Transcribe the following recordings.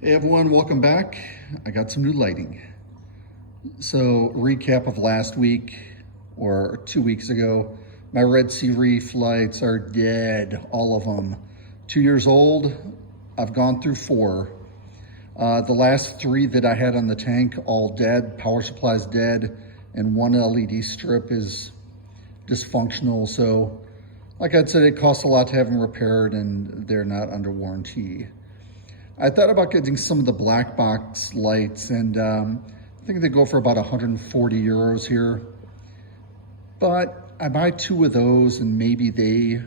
Hey everyone, welcome back. I got some new lighting. So recap of last week or 2 weeks ago, my Red Sea Reef lights are dead, all of them. 2 years old, I've gone through four. The last three that I had on the tank, all dead, power supply's dead, and one LED strip is dysfunctional. So like I said, it costs a lot to have them repaired and they're not under warranty. I thought about getting some of the black box lights, and I think they go for about 140 euros here. But I buy two of those and maybe they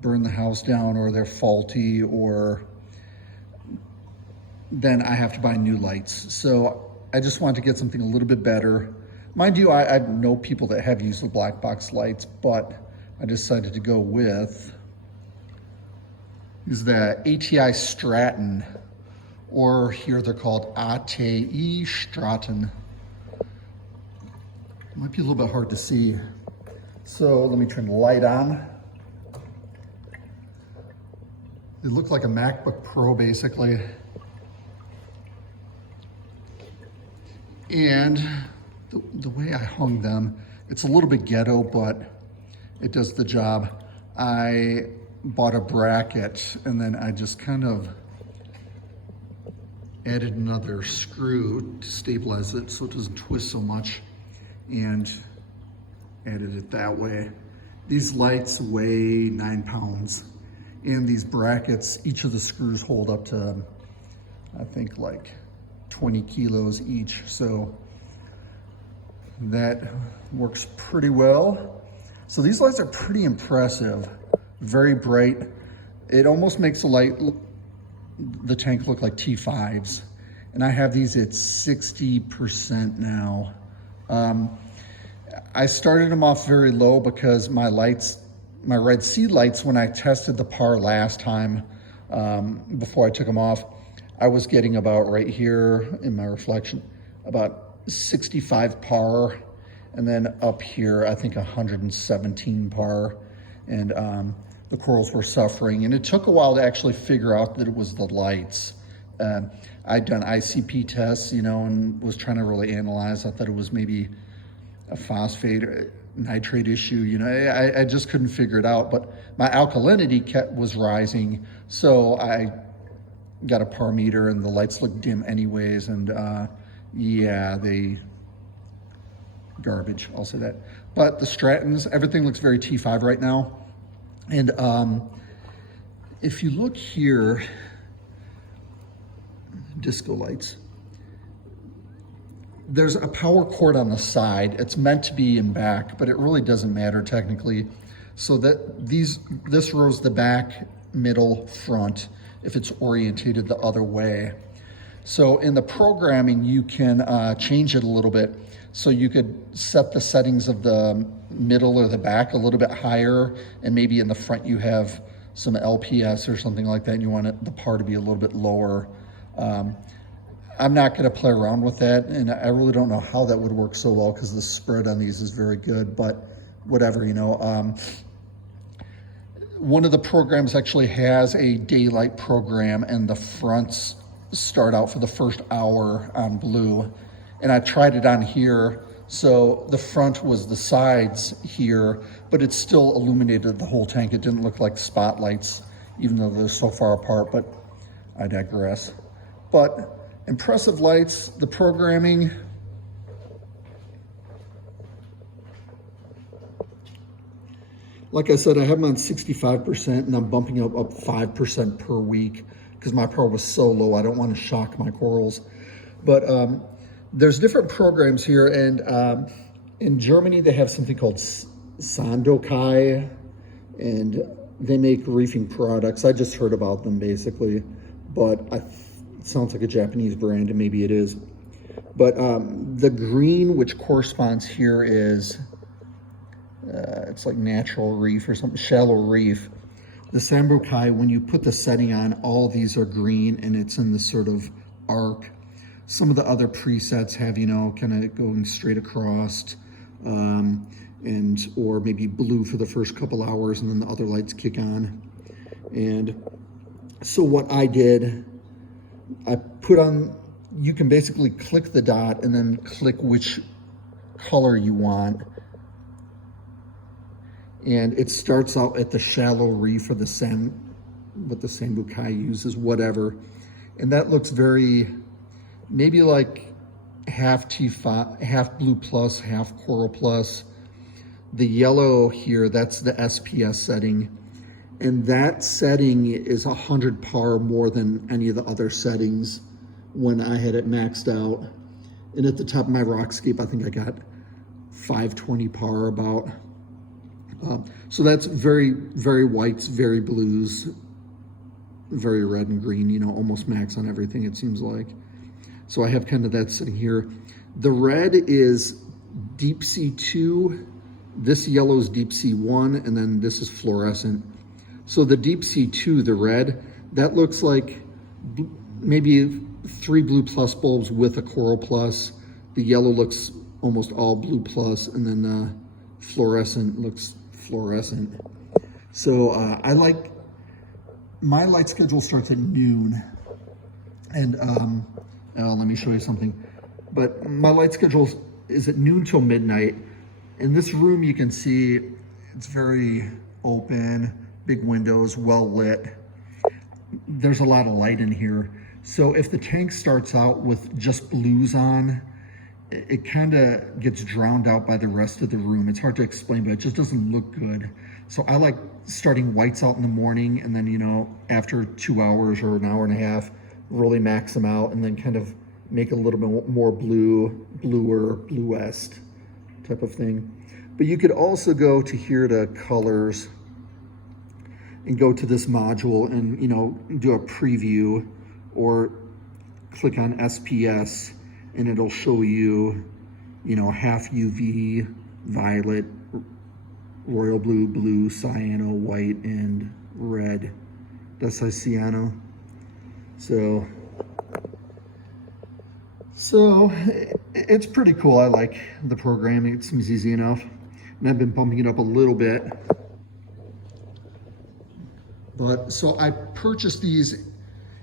burn the house down or they're faulty, or then I have to buy new lights. So I just wanted to get something a little bit better. Mind you, I know people that have used the black box lights, but I decided to go with is the ATI Stratton, or here they're called ATI Stratton. Might be a little bit hard to see. So let me turn the light on. They look like a MacBook Pro basically. And the way I hung them, it's a little bit ghetto, but it does the job. I bought a bracket and then I just kind of added another screw to stabilize it so it doesn't twist so much, and added it that way. These lights weigh 9 pounds, and these brackets, each of the screws hold up to, I think, like 20 kilos each. So that works pretty well. So these lights are pretty impressive. Very bright. It almost makes the tank look like T5s. And I have these at 60% now. I started them off very low because my Red Sea lights, when I tested the par last time, before I took them off, I was getting about right here in my reflection, about 65 par. And then up here, I think 117 par. And the corals were suffering, and it took a while to actually figure out that it was the lights. I'd done ICP tests, and was trying to really analyze. I thought it was maybe a phosphate or nitrate issue. I just couldn't figure it out, but my alkalinity was rising. So I got a par meter and the lights looked dim anyways. And yeah, they garbage, I'll say that. But the Strattons, everything looks very T5 right now. And if you look here, disco lights, there's a power cord on the side. It's meant to be in back, but it really doesn't matter technically. So that this row's the back, middle, front, if it's orientated the other way. So in the programming, you can change it a little bit. So you could set the settings of the middle or the back a little bit higher, and maybe in the front you have some LPS or something like that, and you want the par to be a little bit lower. I'm not going to play around with that, and I really don't know how that would work so well because the spread on these is very good, but whatever, One of the programs actually has a daylight program, and the fronts start out for the first hour on blue. And I tried it on here, so the front was the sides here, but it still illuminated the whole tank. It didn't look like spotlights, even though they're so far apart, but I digress. But impressive lights, the programming. Like I said, I have them on 65%, and I'm bumping up 5% per week because my par was so low. I don't want to shock my corals. But there's different programs here, and in Germany they have something called Sandokai, and they make reefing products. I just heard about them basically, but it sounds like a Japanese brand, and maybe it is. But the green, which corresponds here, is it's like natural reef or something, shallow reef. The Sandokai, when you put the setting on, all of these are green, and it's in this sort of arc. Some of the other presets have, kind of going straight across, or maybe blue for the first couple hours, and then the other lights kick on. And so what I did I put on, you can basically click the dot and then click which color you want. And it starts out at the shallow reef or the sand, what the Sambukai uses, whatever. And that looks very, maybe like half T5, half blue plus, half coral plus. The yellow here, that's the SPS setting. And that setting is 100 par more than any of the other settings when I had it maxed out. And at the top of my rockscape, I think I got 520 par about. So that's very, very whites, very blues, very red and green, you know, almost max on everything, it seems like. So I have kind of that sitting here. The red is deep sea 2, this yellow is deep sea 1, and then this is fluorescent. So the deep sea 2, the red, that looks like maybe 3 blue plus bulbs with a coral plus. The yellow looks almost all blue plus, and then the fluorescent looks fluorescent. So I like, my light schedule starts at noon, and let me show you something. But my light schedule is at noon till midnight. In this room, you can see it's very open, big windows, well lit. There's a lot of light in here. So if the tank starts out with just blues on, it kind of gets drowned out by the rest of the room. It's hard to explain, but it just doesn't look good. So I like starting whites out in the morning, and then, you know, after 2 hours or an hour and a half, really max them out, and then kind of make a little bit more bluer, bluest type of thing. But you could also go to here to colors and go to this module and, you know, do a preview, or click on SPS and it'll show you, you know, half UV, violet, royal blue, blue, cyano, white, and red. That's cyano. So it's pretty cool. I like the programming. It seems easy enough. And I've been bumping it up a little bit. But so I purchased these.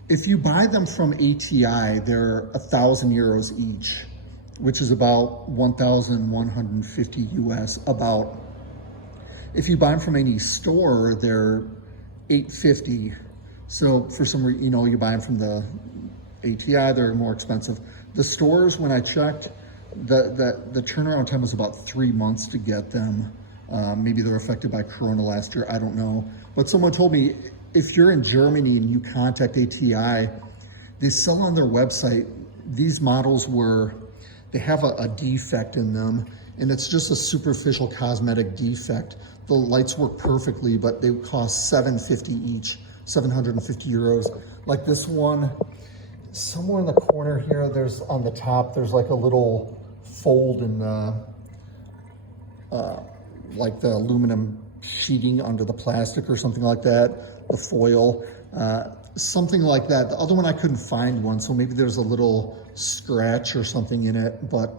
If you buy them from ATI, they're 1,000 euros each, which is about 1,150 US, about. If you buy them from any store, they're 850. So for some reason, you know, you buy them from the ATI, they're more expensive. The stores, when I checked, the turnaround time was about 3 months to get them. Maybe they're affected by Corona last year, I don't know. But someone told me, if you're in Germany and you contact ATI, they sell on their website, these models they have a defect in them, and it's just a superficial cosmetic defect. The lights work perfectly, but they cost 750 each, 750 euros. Like this one, somewhere in the corner here, there's on the top, there's like a little fold in the, like the aluminum sheeting under the plastic or something like that, the foil, something like that. The other one, I couldn't find one, so maybe there's a little scratch or something in it, but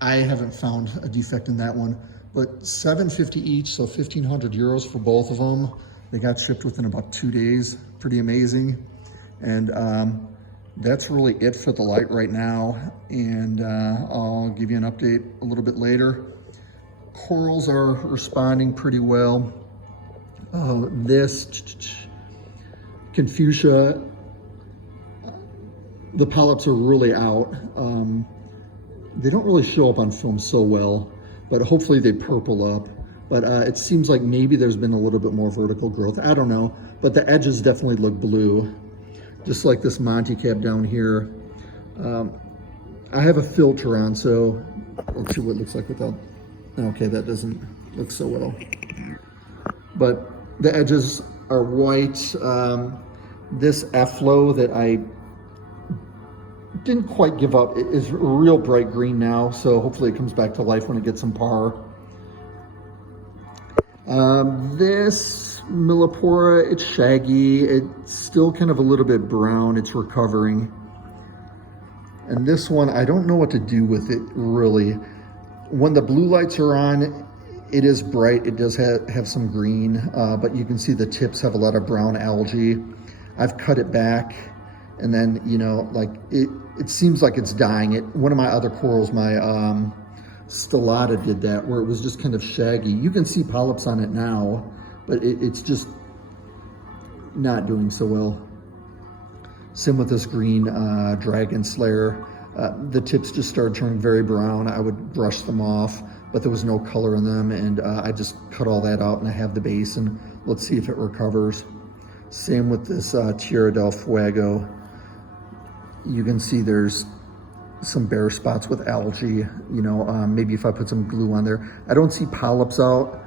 I haven't found a defect in that one. But 750 each, so 1,500 euros for both of them. They got shipped within about 2 days. Pretty amazing. And that's really it for the light right now. And I'll give you an update a little bit later. Corals are responding pretty well. This Confucia, the polyps are really out. They don't really show up on film so well, but hopefully they purple up. But it seems like maybe there's been a little bit more vertical growth. I don't know, but the edges definitely look blue. Just like this Monty cap down here. I have a filter on, so let's see what it looks like without. Okay, that doesn't look so well. But the edges are white. This F-Flow that I didn't quite give up is real bright green now, so hopefully it comes back to life when it gets some par. This Millipora, it's shaggy. It's still kind of a little bit brown. It's recovering. And this one, I don't know what to do with it, really. When the blue lights are on, it is bright. It does have some green, but you can see the tips have a lot of brown algae. I've cut it back, And then, you know, like it seems like it's dying. One of my other corals, my stellata, did that, where it was just kind of shaggy. You can see polyps on it now, but it's just not doing so well. Same with this green dragon slayer. The tips just started turning very brown. I would brush them off, but there was no color in them, and I just cut all that out, and I have the basin. Let's see if it recovers. Same with this Tierra del Fuego. You can see there's some bare spots with algae. You know, maybe if I put some glue on there. I don't see polyps out.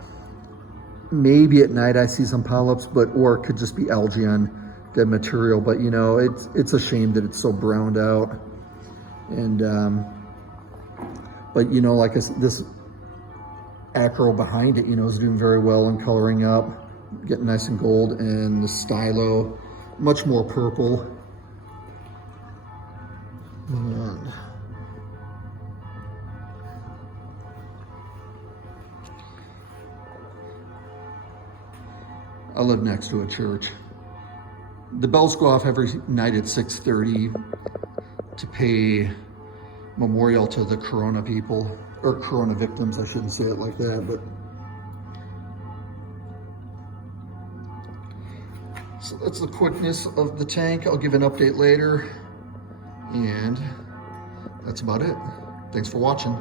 Maybe at night I see some polyps, or it could just be algae on dead material. But you know, it's a shame that it's so browned out. And but you know, like this acro behind it, you know, is doing very well in coloring up, getting nice and gold, and the stylo much more purple. And I live next to a church. The bells go off every night at 6:30 to pay memorial to the Corona people, or Corona victims. I shouldn't say it like that, but so that's the quickness of the tank. I'll give an update later, and that's about it. Thanks for watching.